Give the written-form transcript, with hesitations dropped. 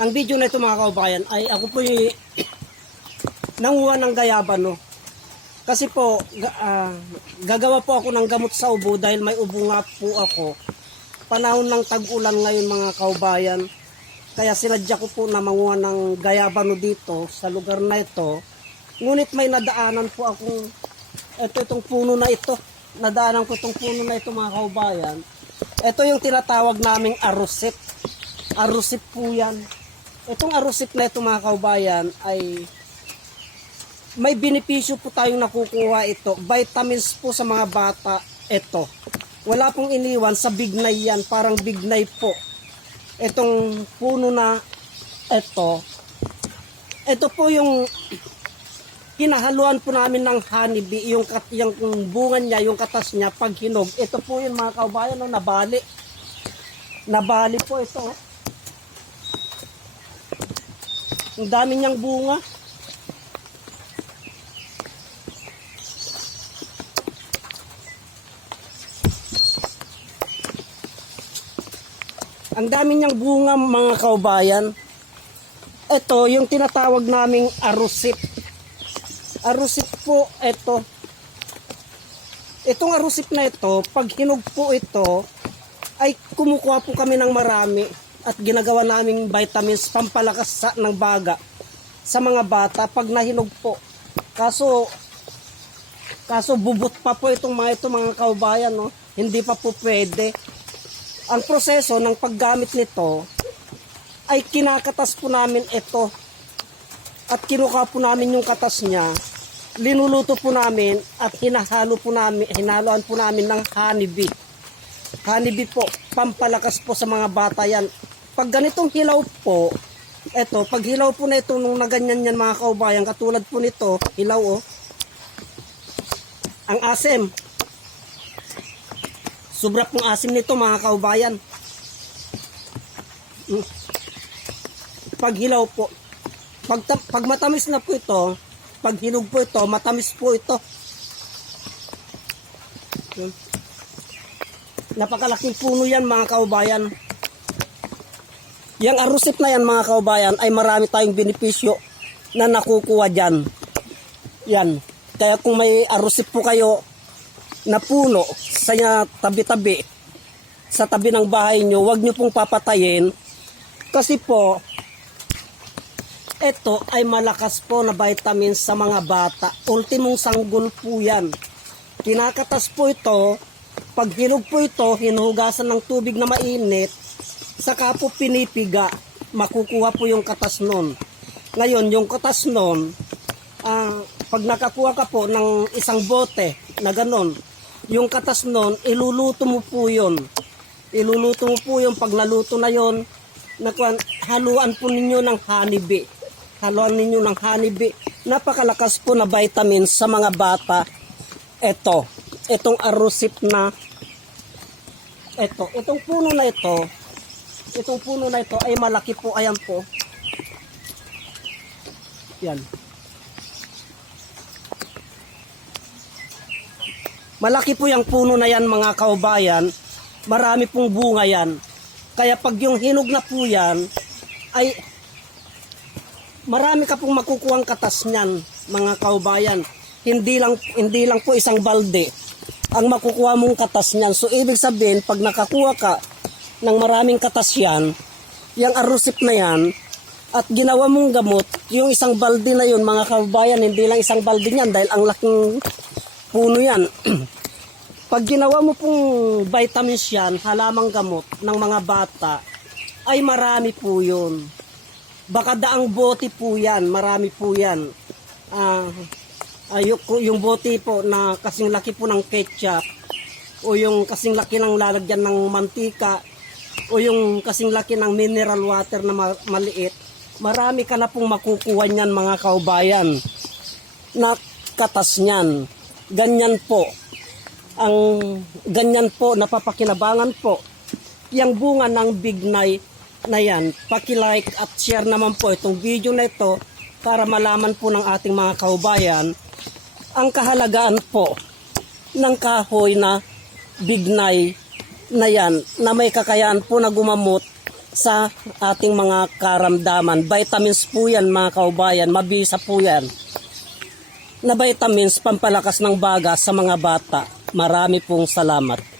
Ang video na ito mga kaubayan ay ako po yung nanguha ng gayaban, no. Kasi po gagawa po ako ng gamot sa ubo dahil may ubo nga po ako. Panahon ng tag-ulan ngayon mga kaubayan. Kaya sinadya ko po na manguha ng gayabano dito sa lugar na ito. Ngunit may nadaanan po akong itong puno na ito. Nadaanan ko itong puno na ito mga kaubayan. Ito yung tinatawag naming arusip. Arusip po yan. Itong arusip na ito mga kaubayan ay may benepisyo po tayong nakukuha ito. Vitamins po sa mga bata ito. Wala pong iniwan sa bignay yan. Parang bignay po. Itong puno na ito. Ito po yung kinahaluan po namin ng honeybee. Yung bunga niya, yung katas niya, pag hinog. Ito po yung mga kaubayan, no, nabali. Nabali po ito. Ang dami niyang bunga. Ang dami niyang bunga mga kaubayan. Ito yung tinatawag naming arusip. Arusip po ito. Itong arusip na ito, pag hinog po ito, ay kumukuha po kami ng marami at ginagawa naming vitamins pampalakas ng baga sa mga bata pag nahinog po. Kaso bubot pa po itong mga kaubayan, no? Hindi pa po pwede. Ang proseso ng paggamit nito ay kinakatas po namin ito at kinuha po namin yung katas niya, linuluto po namin at hinaluan po namin ng honeybee. Honeybee po, pampalakas po sa mga bata yan. Pag ganitong hilaw po, pag hilaw po na ito nung naganyan yan mga kaubayan, katulad po nito, hilaw oh, ang asim. Sobra pong asim nito mga kaubayan. Pag hilaw po, pag matamis na po ito, pag hinog po ito, matamis po ito. Napakalaking puno yan mga kaubayan. Yang arusip na yan mga kaubayan ay marami tayong benepisyo na nakukuha dyan. Yan. Kaya kung may arusip po kayo na puno sa tabi-tabi, sa tabi ng bahay nyo, huwag nyo pong papatayin. Kasi po, ito ay malakas po na vitamins sa mga bata. Ultimong sanggol po yan. Kinakatas po ito. Pag hinog po ito, hinuhugasan ng tubig na mainit, saka po pinipiga. Makukuha po yung katas nun. Ngayon, yung katas nun, pag nakakuha ka po ng isang bote na ganon, yung katas nun, iluluto mo po yun. Iluluto mo po yun. Pag naluto na yun, haluan po ninyo ng honeybee. Haluan ninyo ng honeybee. Napakalakas po na vitamins sa mga bata. Itong arusip na itong puno na ito ay malaki po. Ayan po. Yan. Malaki po yung puno na yan mga kaubayan. Marami pong bunga yan. Kaya pag yung hinog na po yan, ay marami ka pong makukuhang katas niyan mga kaubayan. Hindi lang po isang balde ang makukuha mong katas niyan. So ibig sabihin, pag nakakuha ka ng maraming katas yan, yung arusip na yan, at ginawa mong gamot, yung isang balde na yun mga kaubayan, hindi lang isang balde niyan dahil ang laking puno yan. Pag ginawa mo pong vitamins yan, halamang gamot ng mga bata, ay marami po yun. Baka daang bote po yan, marami po yan. Yung bote po na kasing laki po ng ketchup, o yung kasing laki ng lalagyan ng mantika, o yung kasing laki ng mineral water na maliit, marami ka na pong makukuha niyan mga kaubayan na katas niyan. Ganyan po, napapakinabangan po yung bunga ng bignay na yan. Paki-like at share naman po itong video na ito para malaman po ng ating mga kaubayan ang kahalagaan po ng kahoy na bignay na yan, na may kakayahan po na gumamot sa ating mga karamdaman. Vitamins po yan mga kaubayan, mabisa po yan. Na vitamins pampalakas ng baga sa mga bata. Marami pong salamat.